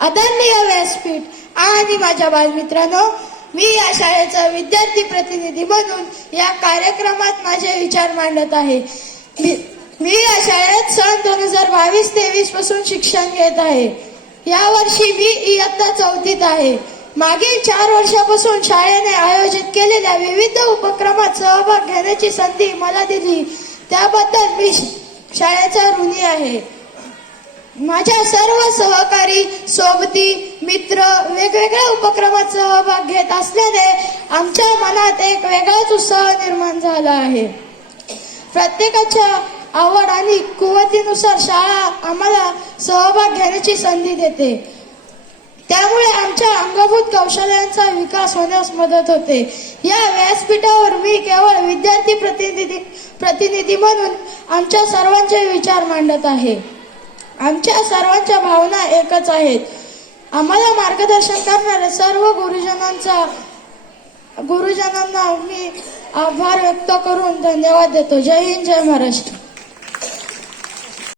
आदरणीय व्यासपीठ आणि माझ्या बालमित्रांनो मी या शाळेचा विद्यार्थी प्रतिनिधी म्हणून या कार्यक्रमात माझे विचार मांडत आहे. मी मी या शाळेत सन दोन हजार बावीस तेवीसपासून शिक्षण घेत आहे. या वर्षी मी इयत्ता चौथीत आहे. मागील चार वर्षापासून शाळेने आयोजित केलेल्या विविध उपक्रमात सहभाग घेण्याची संधी मला दिली. त्याबद्दल मी शाळेचा ऋणी आहे. माझ्या सर्व सहकारी सोबती मित्र वेगवेगळ्या उपक्रमात सहभाग घेत असल्याने आमच्या मनात एक वेगळाच उत्साह निर्माण झाला आहे. प्रत्येकाच्या आवड आणि कुवतीनुसार शाळा आम्हाला सहभाग घेण्याची संधी देते. त्यामुळे आमच्या अंगभूत कौशल्यांचा विकास होण्यास मदत होते. या व्यासपीठावर मी केवळ विद्यार्थी प्रतिनिधी प्रतिनिधी म्हणून आमच्या सर्वांचे विचार मांडत आहे. आमच्या सर्वांच्या भावना एकच आहेत. आम्हाला मार्गदर्शन करणाऱ्या सर्व गुरुजनांचा गुरुजनांना मी आभार व्यक्त करून धन्यवाद देतो. जय हिंद जय महाराष्ट्र.